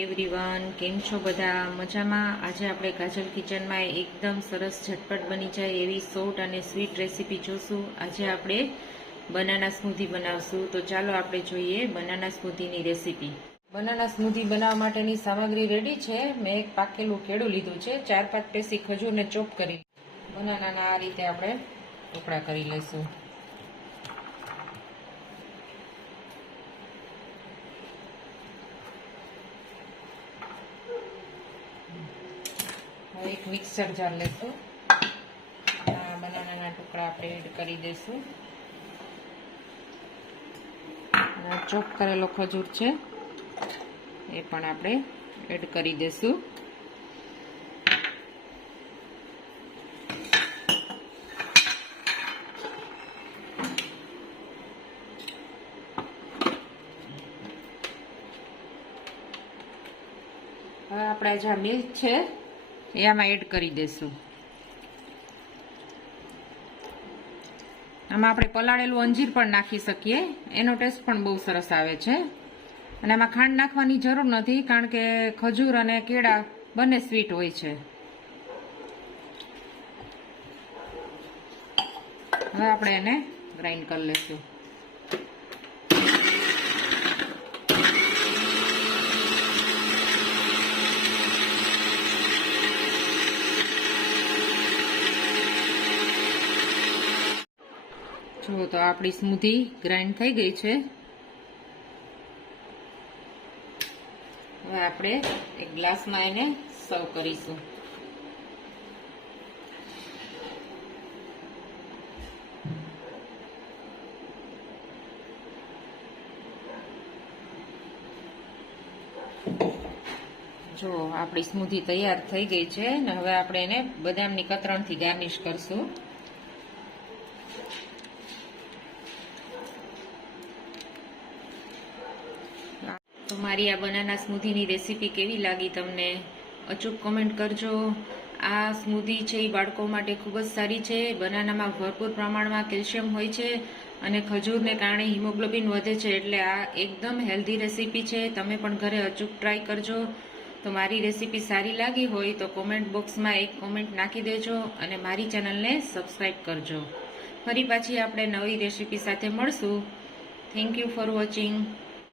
Everyone, કેમ છો બધા? મજામાં? આજે આપણે કાજલ કિચનમાં એકદમ સરસ ઝટપટ બની જાય એવી સોટ અને સ્વીટ રેસીપી જોશું. આજે આપણે બનાના સ્મૂધી બનાવશું. તો ચાલો આપણે જોઈએ બનાના સ્મૂધીની રેસીપી. બનાના સ્મૂધી બનાવવા માટેની સામગ્રી રેડી છે. મેં એક પાકેલું કેળું લીધું છે. 4-5 પેસી ખજૂરને ચોપ કરી. બનાનાના આ રીતે આપણે ટુકડા કરી લઈશું. એક મિક્સર જાર લેશું. બનાનાના ટુકડા આપણે એડ કરી દઈશું. ચોપ કરેલો ખજૂર છે એ પણ આપણે એડ કરી દઈશું. હવે આપણે જે મિલ્ક છે એ આમાં એડ કરી દઈશું. આમાં આપણે પલાળેલું અંજીર પણ નાખી શકીએ, એનો ટેસ્ટ પણ બહુ સરસ આવે છે. અને આમાં ખાંડ નાખવાની જરૂર નથી, કારણ કે ખજૂર અને કેળા બંને સ્વીટ હોય છે. હવે આપણે એને ગ્રાઇન્ડ કરી લઈશું. જો તો આપણી સ્મૂધી ગ્રાઇન્ડ થઈ ગઈ છે. હવે આપણે એક ગ્લાસમાં એને સર્વ કરીશું. જો આપણી સ્મૂધી તૈયાર થઈ ગઈ છે ને હવે આપણે એને બદામની કતરણથી ગાર્નિશ કરશું. તો મારી આ બનાના સ્મૂધીની રેસીપી કેવી લાગી તમને? અચૂક કોમેન્ટ કરજો. આ સ્મૂધી છે એ બાળકો માટે ખૂબ જ સારી છે. બનાનામાં ભરપૂર પ્રમાણમાં કેલ્શિયમ હોય છે અને ખજૂરને કારણે હિમોગ્લોબિન વધે છે, એટલે આ એકદમ હેલ્ધી રેસીપી છે. તમે પણ ઘરે અચૂક ટ્રાય કરજો. તો મારી રેસીપી સારી લાગી હોય તો કોમેન્ટ બોક્સમાં એક કોમેન્ટ નાખી દેજો અને મારી ચેનલને સબસ્ક્રાઈબ કરજો. ફરી પાછી આપણે નવી રેસીપી સાથે મળશું. Thank you for watching.